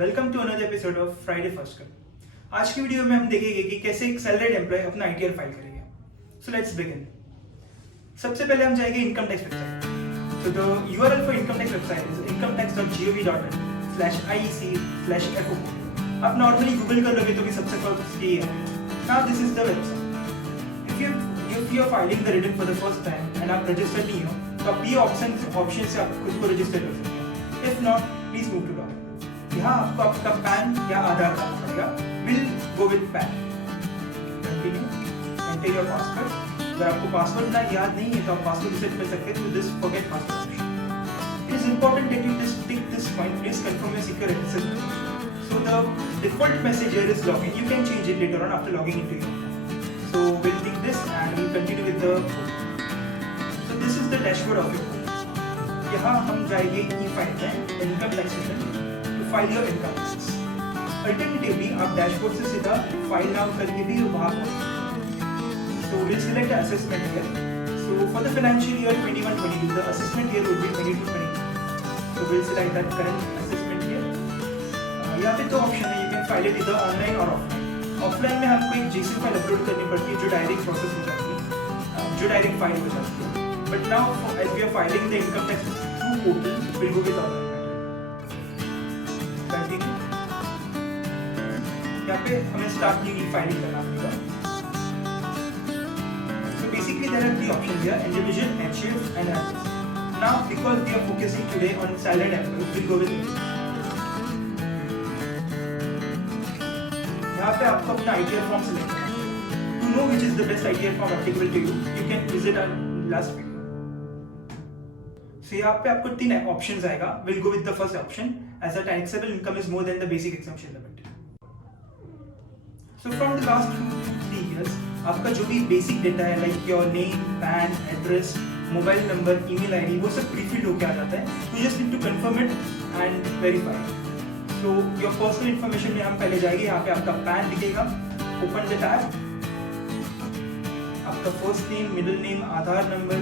Welcome to another episode of Friday first cut. आज की video में हम देखेंगे कि कैसे एक सैलरीड एम्प्लॉय अपना आईटीआर फाइल करेगा। So let's begin. सबसे पहले हम जाएंगे इनकम टैक्स वेबसाइट। तो the URL for income tax website is incometax.gov.in/iec/fo। आप नॉर्मली गूगल कर लोगे तो भी सबसे फर्स्ट यही है। Now this is the website. If you are filing the return for the first time and आप रजिस्टर्ड नहीं हो तो आप ये ऑप्शन से आप खुद को रजिस्टर कर सकते हैं। If not please move to login. यहाँ आपको आपका पैन या आधार कार्ड पड़ेगा। Will go with PAN. Continue. Enter your password. अगर आपको पासवर्ड ना याद नहीं है तो आप पासवर्ड रिसेट कर सकते हैं through this forget password option. It is important that you just tick this point. Please confirm your secure access. So the default message here is login. You can change it later on after logging into your account. So we'll tick this and we'll continue with the code. So this is the dashboard of your code. यहाँ हम जाएंगे e-file में income tax return to file your income tax. Alternatively आप dashboard से सीधा file now करके भी वहाँ पहुँच सकते हैं। So we'll select assessment here. So for the financial year 21-22, the assessment year would be 22-23. So we'll select that current assessment here. यहाँ पे दो ऑप्शन है, you can file it either online or offline. Offline में हमको एक JSON file upload करनी पड़ती है जो डायरेक्ट प्रोसेस हो जाती है, जो डायरेक्ट फाइल हो जाती है। But now as we are filing the income tax through portal, will go with online method. Continue. यहाँ पे हमें स्टार्ट न्यू फाइलिंग करना पड़ेगा। So basically there are three options here: individual, HF and others. Now because we are focusing today on salaried employees, we'll go with individual. यहाँ पे आपको अपना ITR form select करना है। To know which is the best ITR form applicable to you, you can visit our last video. So यहाँ पे आपको तीन ऑप्शंस आएगा। We'll go with the first option as a taxable income is more than the basic exemption limit. So from the last 2-3 years, आपका जो भी basic data है like your name, PAN, address, mobile number, email ID, वो सब प्रीफिल्ड होके आ जाता है। You just need to confirm it and verify. So your personal information में हम पहले जाएंगे। यहाँ पे आपका पैन दिखेगा। Open the tab. आपका फर्स्ट नेम, मिडिल नेम, आधार नंबर,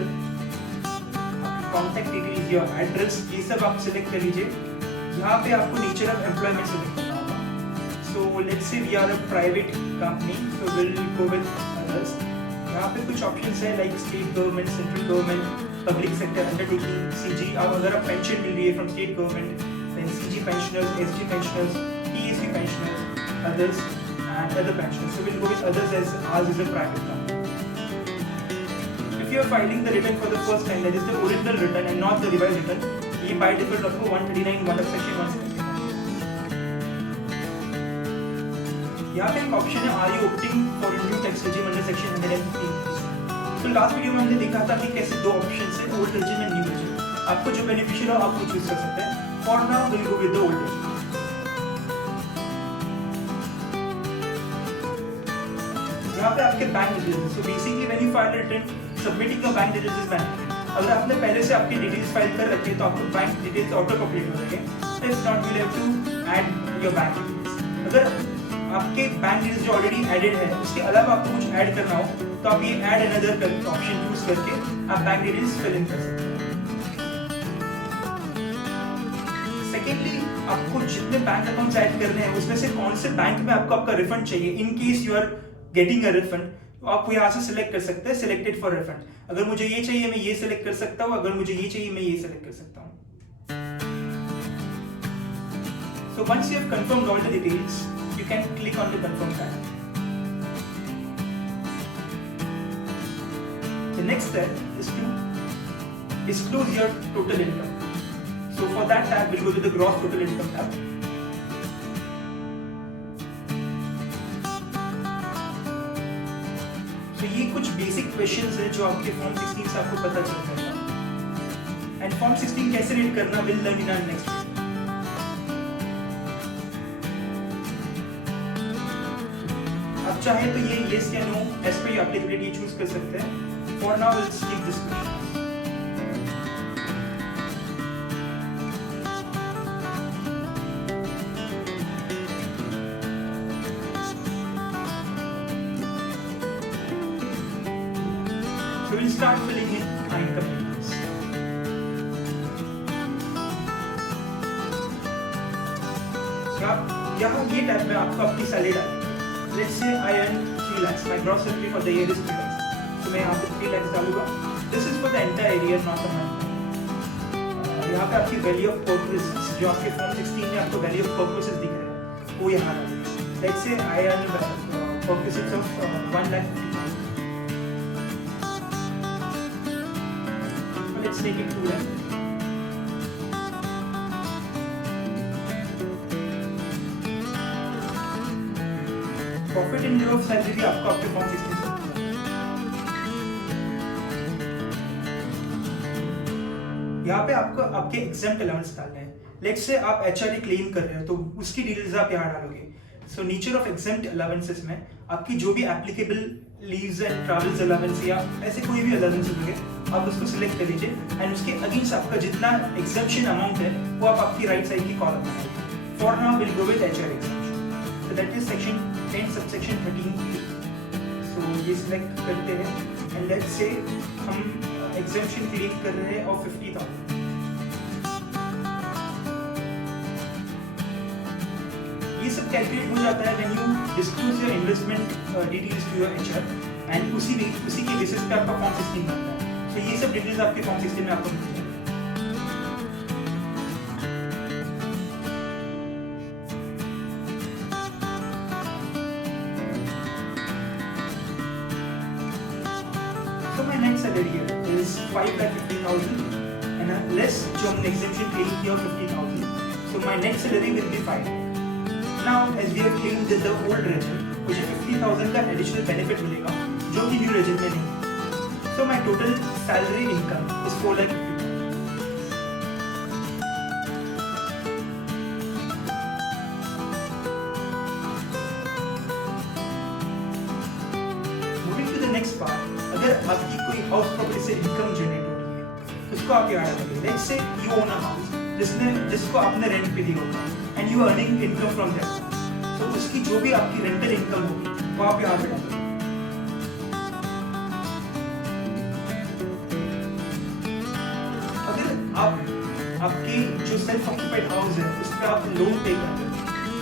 आपकी कॉन्टैक्ट डिटेल्स, योर एड्रेस, ये सब आप सिलेक्ट कर लीजिए। यहाँ पे आपको नेचर ऑफ एम्प्लॉयमेंट सिलेक्ट करना होगा। So let's say we are a private company, so will go with others. यहाँ पे कुछ ऑप्शंस है like state government, central government, public sector undertaking, CG। अब अगर आप पेंशन मिल रही है from state government, then CG pensioners, SG pensioners, TSP pensioners, others and other pensioners. So we'll go with others as ours is a private company. If you are filing the return for the first time, that is the original return and not the revised return, ये by default आपको 139(1) of section 171। यहाँ पे एक ऑप्शन है Are you opting for a new tax regime under section 115? तो last video में हमने देखा था कि कैसे दो ऑप्शन है, old regime and new regime। आपको जो बेनिफिशियल हो आप वो चूज कर सकते हैं। For now, we'll go with the old regime. यहाँ पे आपके bank details. So basically, when you file a return, submitting your bank details is mandatory. अगर आपने पहले से आपकी डिटेल्स फाइल कर रखी है तो आपको बैंक डिटेल्स ऑटो कंप्लीट हो जाएंगे। If not, you'll have to add your bank details. अगर आपके बैंक डिटेल्स जो ऑलरेडी एडेड है उसके अलावा आपको कुछ ऐड करना हो तो आप ये ऐड अनदर ऑप्शन यूज करके आप बैंक डिटेल्स फिल इन कर सकते हैं। सेकेंडली, आपको जितने बैंक अकाउंट्स ऐड करने हैं उसमें से कौन से बैंक में आपको आपका रिफंड चाहिए, in case you are getting a refund, तो आप यहाँ से सिलेक्ट कर सकते हैं सिलेक्टेड फॉर रिफंड। अगर मुझे ये चाहिए मैं ये सिलेक्ट कर सकता हूँ, अगर मुझे ये चाहिए मैं ये सिलेक्ट कर सकता हूँ। So once you have confirmed all the details, you can click on the confirm tab. The next step is to disclose your total income. So for that tab, we'll go with the gross total income tab. So ये कुछ basic questions है जो आपके फॉर्म 16 से आपको पता चल जाएगा। एंड फॉर्म 16 कैसे रीड करना will learn in our next video. आप चाहे तो ये yes या no as per your applicability choose कर सकते हैं। For now will skip this question. So we'll start filling in our income details. So यहाँ ये टैब में आपको अपनी सैलरी डालनी है। Let's say I earn 3 lakhs, my gross salary for the year is 3 lakhs, तो मैं यहाँ पे 3 lakhs डालूंगा। This is for the entire year, not the month. यहाँ पे आपकी वैल्यू ऑफ पर्पसेस, जो आपके फॉर्म 16 में आपको वैल्यू ऑफ पर्पसेस दिख रहे हैं, वो यहाँ डालेंगे। Let's say I earn purposes of 1,50,000, let's take it 2 lakhs. Profit in लिeu ऑफ सैलरी भी आपको आपके फॉर्म 16 से यहाँ पे आपको आपके एग्जाम्प्ट अलाउंस डालने हैं। लेट्स से आप एचआरए क्लेम कर रहे हो तो उसकी डिटेल्स आप यहाँ डालोगे। So nature of exempt allowances में आपकी जो भी applicable leaves and travels allowance या ऐसे कोई भी अलाउंस होंगे आप उसको सिलेक्ट कर लीजिए एंड उसके अगेंस्ट आपका जितना एग्जम्पशन अमाउंट है वो आप आपकी राइट साइड की कॉलम में डालिए। For now will go with HRA exemption, so that is section 10 सबसेक्शन 13 सो ये सिलेक्ट करते हैं एंड लेट्स से हम एग्जम्पशन क्लेम कर रहे हैं ऑफ 50,000। ये सब कैलकुलेट हो जाता है when you disclose your investment details to your HR and उसी के बेसिस पे आपका फॉर्म 16 बनता है। तो ये सब डिटेल्स आपके फॉर्म 16 में आपको मिल जाएगी। So my net salary is 5,50,000 and less जो हमने exemption claim किया 50,000. So my net salary will be 5. Now as we have claimed in the old regime, मुझे 50,000 का additional benefit मिलेगा जो कि new regime में नहीं। So my total salary income is 4,50,000. Moving to the next part, अगर आपकी कोई हाउस प्रॉपर्टी से इनकम जनरेट हो रही है उसको आप यहाँ डालेंगे। Let's say you own a house जिसको आपने रेंट पे दिया होगा and you earning income from that, तो उसकी जो भी आपकी रेंटल इनकम होगी वो आप यहाँ पे डालेंगे। आपके जो सेल्फ ऑक्यूपाइड हाउस है उस पर आप लोन पे करते हैं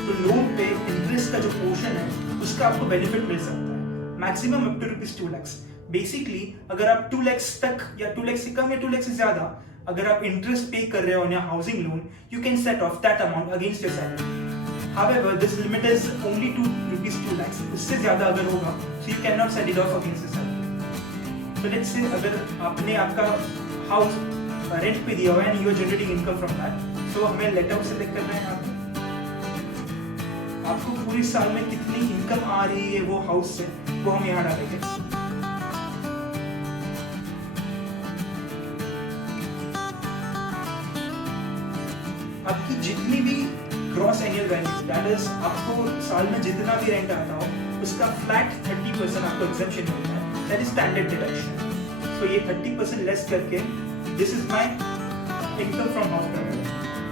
तो लोन पे इंटरेस्ट का जो पोर्शन है उसका आपको बेनिफिट मिल सकता है maximum up to ₹2 lakhs। Basically अगर आप 2 lakhs तक या 2 lakhs से कम या 2 lakhs से ज्यादा अगर आप इंटरेस्ट पे कर रहे हो on your housing loan you can set of that amount against your salary. However this limit is only ₹2 lakhs, उससे ज्यादा अगर होगा so you can not set it of against your salary. So let's से अगर आपने आपका हाउस रेंट पे दिया हुआ है and you are generating income from that, so हमें लेट आउट सेलेक्ट करना है। यहाँ पे आपको पूरे साल में कितनी इनकम आ रही है वो हाउस से वो हम यहाँ डालेंगे। आपकी जितनी भी gross annual value that is आपको साल में जितना भी रेंट आता हो उसका फ्लैट 30% आपको एग्जेम्पशन मिलता है, दैट इज स्टैंडर्ड डिडक्शन। सो ये 30% लेस करके this is my income from house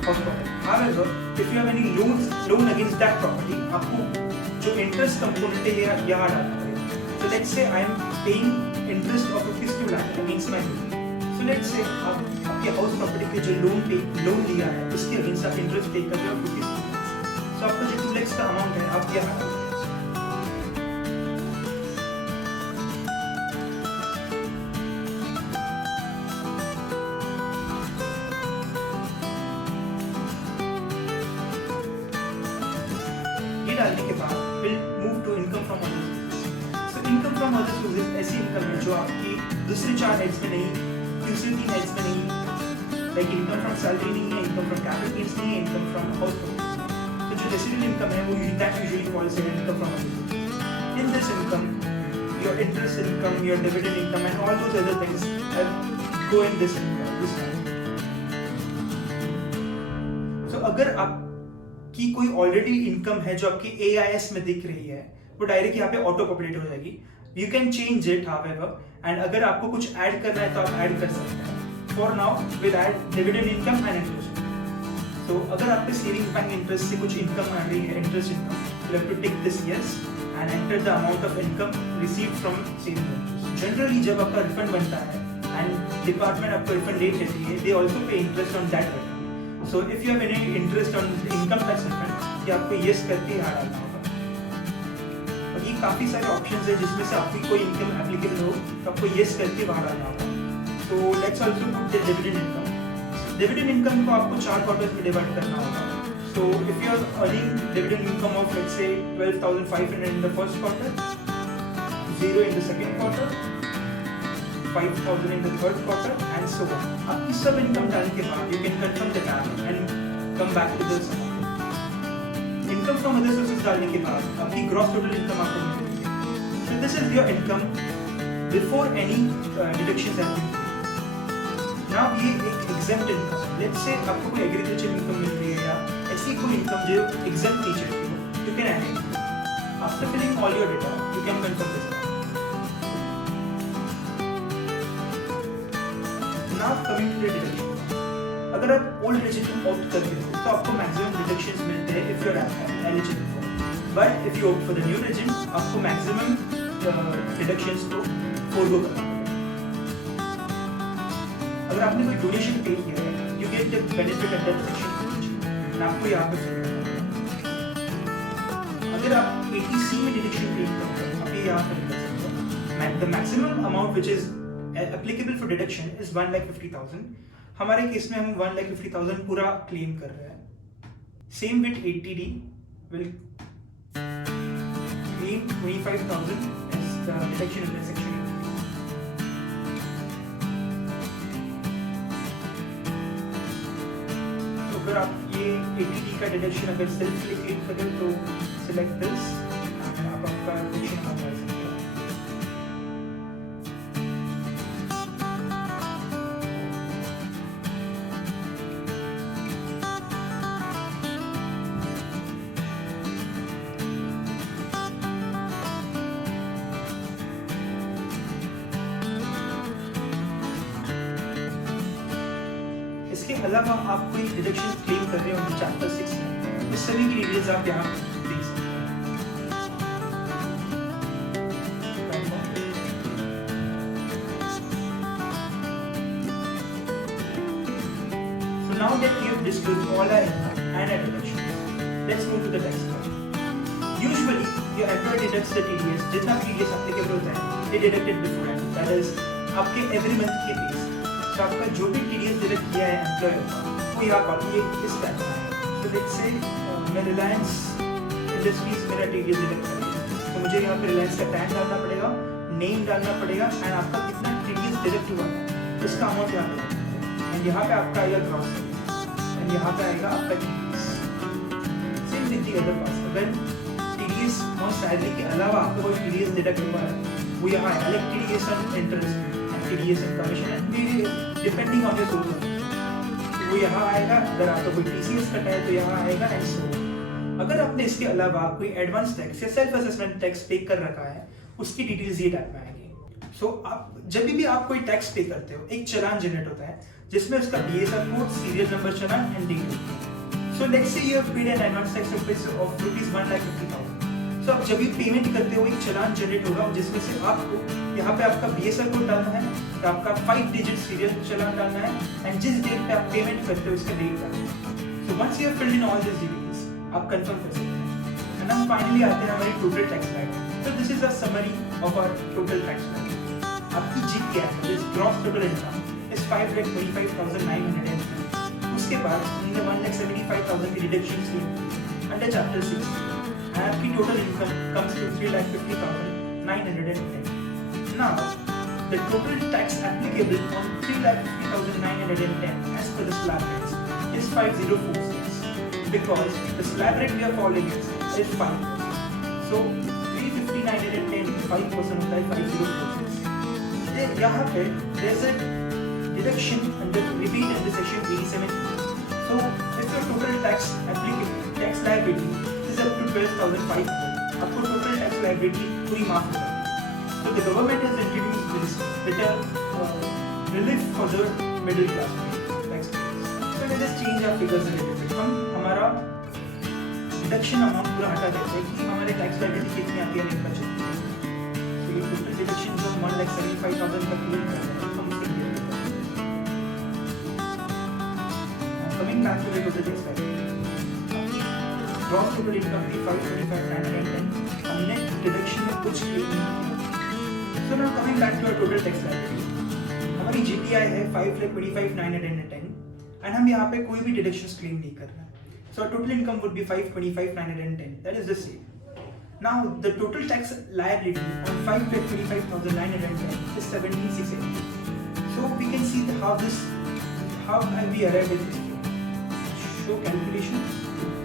property. However, if you have any loan against that property, आपको जो interest component है यहाँ डालना पड़ेगा। So let's say I am paying interest of ₹2 lakh against my loan. So let's say आप आपके house property के जो loan लिया है उसके against आप interest pay कर रहे हो ₹2 lakhs. So आपको जो 2 lakhs का amount है आप यहाँ डालेंगे। डालने के बाद will move to income from other sources. So income from other sources ऐसी इनकम है जो आपकी दूसरे 4 हेड्स में नहीं, दूसरे 3 हेड्स में नहीं, लाइक इनकम फ्रॉम सैलरी नहीं है, इनकम फ्रॉम कैपिटल गेन्स नहीं है, इनकम फ्रॉम हाउस प्रॉपर्टी। तो जो रेसिडुअल इनकम है वो that usually falls in income from other sources. In this income your interest income, your dividend income and all those other things go in this income. So अगर आप कि कोई already income है जो आपकी AIS में दिख रही है वो डायरेक्ट यहाँ पे ऑटो पॉपुलेट हो जाएगी। You can change it however and अगर आपको कुछ ऐड करना है तो आप ऐड कर सकते हैं। For now will add dividend income and interest. So अगर आपके सेविंग बैंक इंटरेस्ट से कुछ इनकम आ रही है, interest income, you have to take this yes and enter the amount of income received from saving interest. Generally जब आपका refund बनता है एंड डिपार्टमेंट आपको रिफंड डेट देती है, they also pay interest on that refund. So if you have any interest on income tax refund, कि आपको येस करके यहाँ डालना होगा। और ये काफ़ी सारे ऑप्शंस है जिसमें से आपकी कोई इनकम एप्लीकेबल हो तो आपको येस करके वहाँ डालना होगा। तो let's also put the dividend income. Dividend income को आपको 4 क्वार्टर्स में डिवाइड करना होगा। So if you are earning dividend income of let's say 12,500 in the first quarter, 0 in the second quarter, 5,000 in the third quarter, and so on. अब इस सब इनकम डालने के बाद you can confirm the tab and come back to this amount. Income from other sources डालने के बाद आपकी gross total income आपको मिलेगी. So this is your income before any deductions have been made. Now ये एक exempt income है. Let's say आपको कोई agriculture income मिल रही है या ऐसी कोई इनकम जो exempt नेचर की हो, you can add it. After filling all your data, you can confirm this. Now coming to the deduction. अगर आप old regime opt करते हो तो आपको maximum deductions मिलते हैं if you are eligible for. But if you opt for the new regime, आपको maximum deductions को forego करना पड़ेगा. अगर आपने कोई donation pay किया है, you get the benefit of that section. आपको यहाँ पे अगर आप 80C में डिडक्शन क्लेम करते हो, आप ये यहाँ पे कर सकते हो। The maximum amount which is applicable for deduction is 1,50,000. हमारे केस में हम 1,50,000 पूरा क्लेम कर रहे हैं। Same with 80D will claim 25,000 as the deduction in the section. अगर आप ये 80D का डिडक्शन अगर सेल्फ क्लेम करें तो सिलेक्ट दिस और आप आपका डिडक्शन यहाँ कर सकते हैं। इसके अलावा आप कोई डिडक्शन क्लेम कर रहे हो चैप्टर 6 में, इस सभी की डिटेल्स आप यहाँ देख सकते हैं। So now that we have discussed all our income and our deductions, let's move to the tax part. Usually, your employer deducts the TDS, जितना TDS applicable होता है, they deducted beforehand. That is, आपके every month के base. तो आपका जो भी TDS deduct किया है एम्प्लॉयर का वो यहाँ पर ये इस टाइप का है। तो लेट्स से मैं रिलायंस इंडस्ट्रीज मेरा TDS डिडक्ट करेगा तो मुझे यहाँ पे रिलायंस का टैग डालना पड़ेगा, नेम डालना पड़ेगा एंड आपका कितना TDS डिडक्ट हुआ है इसका अमाउंट यहाँ पे एंड यहाँ पे आपका आएगा ग्रॉस एंड यहाँ पे आएगा आपका TDS। Same with the other parts. अगर TDS और सैलरी के अलावा आपका कोई TDS डिडक्ट हुआ है वो यहाँ है like TDS on interest, TDS and commission and depending on your source of income वो यहाँ आएगा। अगर आपका कोई TCS कटा है तो यहाँ आएगा एंड सो। अगर आपने इसके अलावा कोई एडवांस टैक्स या सेल्फ असेसमेंट टैक्स पे कर रखा है उसकी डिटेल्स ये टाइप में आएंगी। सो आप जब भी आप कोई टैक्स पे करते हो एक चालान जनरेट होता है जिसमें उसका BSR code, serial number challan and date. So let's say you have paid an advance tax of ₹1,50,000। तो आप जब भी पेमेंट करते हो एक चालान जनरेट होगा जिसमें से आपको यहाँ पे आपका BSR कोड डालना है, तो आपका 5 डिजिट सीरियल चालान डालना है एंड जिस डेट पे आप पेमेंट करते हो उसका डेट डालना है। So once you have filled in all this details आप कंफर्म कर सकते हैं एंड हम फाइनली आते हैं हमारी टोटल टैक्स लाइन। तो this is a summary of our total tax line. आपकी जीत क्या है? This gross total income is 5,25,910। उसके बाद हमने 1,75,000 की डिडक्शंस ली अंडर चैप्टर 6 and आपकी total income comes to 3,50,910. Now, the total tax applicable on 3,50,910 as per the slab rates is 5,046 because the slab rate we are following is 5%. So 350,910 5% होता है 5,046. यहाँ पे there's a deduction under repeat under section 87. So if your total tax applicable tax liability up to 12,500 आपको total tax liability पूरी माफ हो जाएगी। So the government has introduced this with a relief for the middle class tax payers. So let us change our figures a little bit. हम हमारा deduction amount पूरा हटा देते हैं कि हमारे टैक्स लायबिलिटी कितनी आती है नेट बचत। तो ये टोटल डिडक्शन जो 1,75,000 तक क्लेम कर रहे हैं हम उसके लिए coming back to the total tax liability gross total income थी 525,910 और नेट डिडक्शन में कुछ क्लेम नहीं किया। So now coming back to our total tax liability, हमारी जीपीआई है 5,25,910 एंड हम यहाँ पे कोई भी डिडक्शंस क्लेम नहीं कर रहे हैं। So total income would be 525,910, that is the same. Now the total tax liability on 5,25,910 is 17,680. So we can see how have we arrived at this show calculation.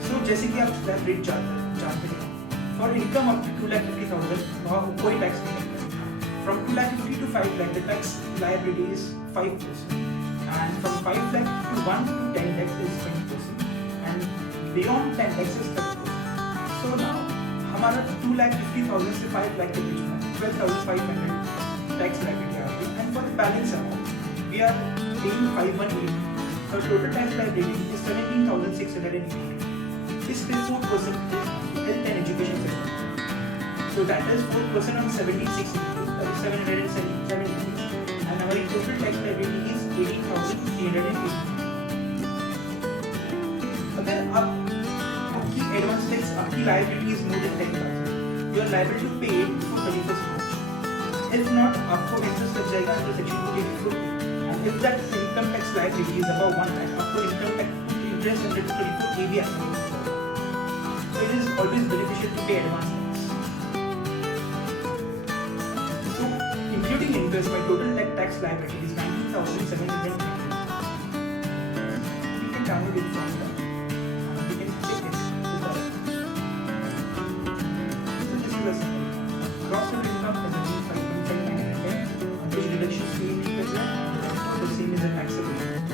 So जैसे कि आप slab rate जानते हैं, for income up to 2,50,000 वहाँ कोई tax नहीं लगता। From 2,50,000 to 5 lakh the tax liability is 5%, and from 5 lakh to 1 to 10 lakh is 20%, and beyond 10 lakh is 30%. So now हमारा 2,50,000 से 5 लाख के बीच में 12,500 टैक्स लायबिलिटी आ रही है, and for the balance amount we are paying 5,180, so total tax liability is 17,680. This is 4% health and education system, so that is 4% on 17,680, that is 770, and our total tax liability is 18,380. अगर आप advance tax आपकी liability is more than 10,000, you are liable to pay it for 31st March. If not, आपको interest लग जाएगा under section 284, and if that income tax liability is above 1 lakh, आपको income tax interest under 224 भी applicable. So it is always beneficial to pay advance tax. So including interest, my total tax liability is 19,720. We can download it from there. Gross total income is 5,510, which deductions we need to apply. The same is the taxable income.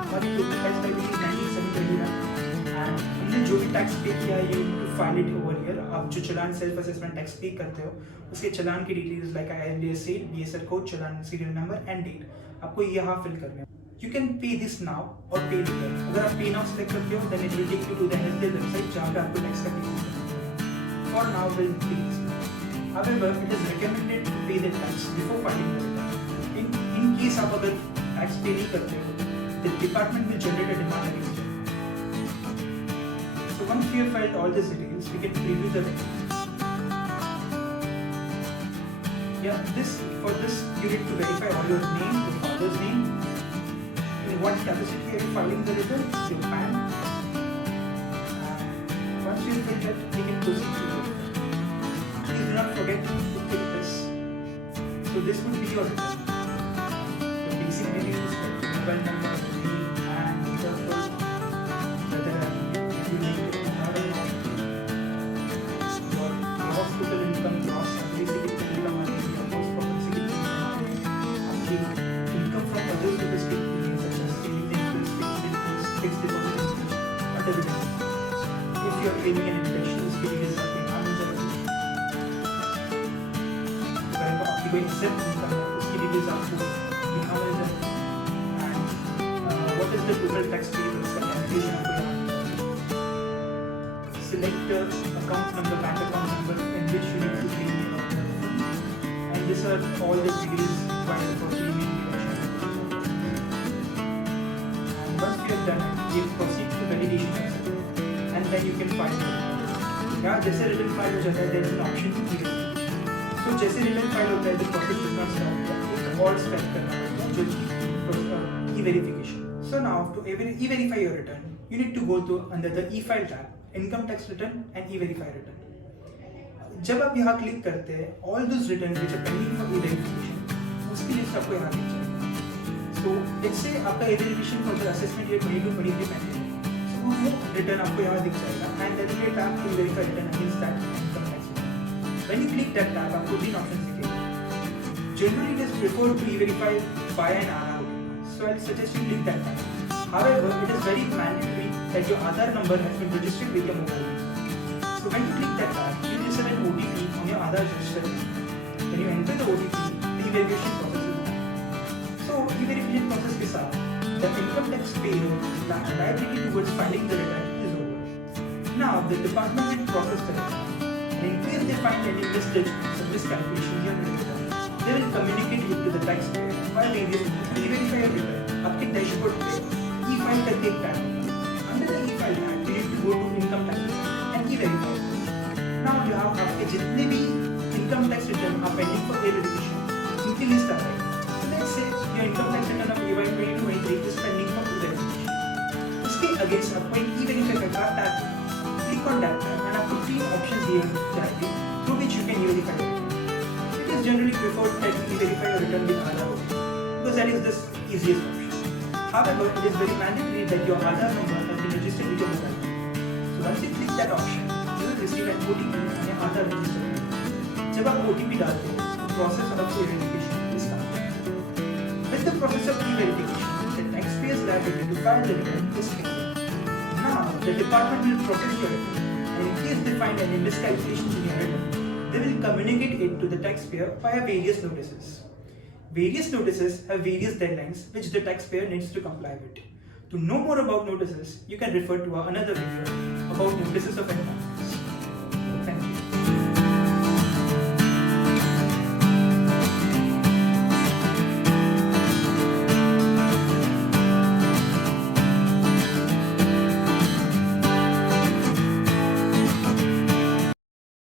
हमारी total tax liability is 19,721, and हमने जो भी tax pay किया है, you need to file it over here. आप जो चलान self assessment tax pay करते हो, उसके चलान की details like INDSA, BSR code, challan serial number and date आपको यहाँ fill करने हैं. You can pay this now or pay later. अगर आप pay now select करते हो, then it will take you to the NSDL website जहाँ पे आपको tax का payment करना है. For now, we'll pay this. However, it is recommended to pay the tax before filing the return. In case आप अगर tax pay नहीं करते हो, the department will generate a demand against you. So once we have filed all these details, we can preview the return. Yeah, for this you need to verify all your name, your father's name, in what capacity are you filing the return, your PAN. Once you fill that, we can proceed to it. Please do not forget to click this. So this would be your return. The basic details like mobile number, name, and whether you need to add or not. Your gross total income, gross basic income, and your post profit income, income from other statistics such as savings interest, fixed deposit interest, or dividend. If you are claiming an inflation, उसके details आपके यहाँ मिल जाएगी. अगर आपकी कोई exempt income है, उसकी details आपको यहाँ मिल जाएगी. And what is the total tax paid, उसका calculation आपको यहाँ मिल जाएगा. Select the account number, bank account number in which you need to claim your fund. And these are all the details required for claiming your share. And once you have done it, you proceed to validation exercise. And then you can file it. यहाँ जैसे return file हो जाता है, there is an option to e-verify. So जैसे return file होता है, the process does not stop. एक और step करना पड़ता है, जो कि e-verification. So now to e-verify your return, you need to go to under the e-file tab, income tax return and e-verify return. जब आप यहाँ क्लिक करते हैं, all those returns which are pending for e-verification, उसकी लिस्ट आपको यहाँ दिख जाएगी. So let's say आपका e-verification for the assessment year 22-23 pending. वो रिटर्न आपको यहाँ दिख जाएगा, and then you tap to verify return against that income tax return. When you click that tab, आपको 3 options दिखेंगे. Generally, it is preferred to e-verify by an Aadhaar OTP. So I'll suggest you click that tab. However, it is very mandatory that your Aadhaar number has been registered with your mobile number. So when you click that tab, you will receive an OTP on your Aadhaar registered. When you enter the OTP, the e-verification process will begin. So e-verification process के साथ the income tax payer liability towards filing the return is over. Now the department will process the return, and in case they find any misjudgments or miscalculations in the return, they will communicate it to the taxpayer by various means. E-verify your return. आपके डैशबोर्ड पे e-file करके एक टैब होगा. Under the e-file tab, charity through which you can verify your return. It is generally preferred that you verify your return with Aadhaar because that is the easiest option. However, it is very mandatory that your Aadhaar number has been registered with your mobile phone. So once you click that option, you will receive an OTP and an Aadhaar registered with you. जब आप OTP डालते हो, तो process of verification is started. With the process of e-verification, the taxpayer's liability to file the return is clear. Now, the department will process your return, and in case they find any miscalculations in your return, they will communicate it to the taxpayer via various notices. Various notices have various deadlines which the taxpayer needs to comply with. To know more about notices, you can refer to another video about notices of advance.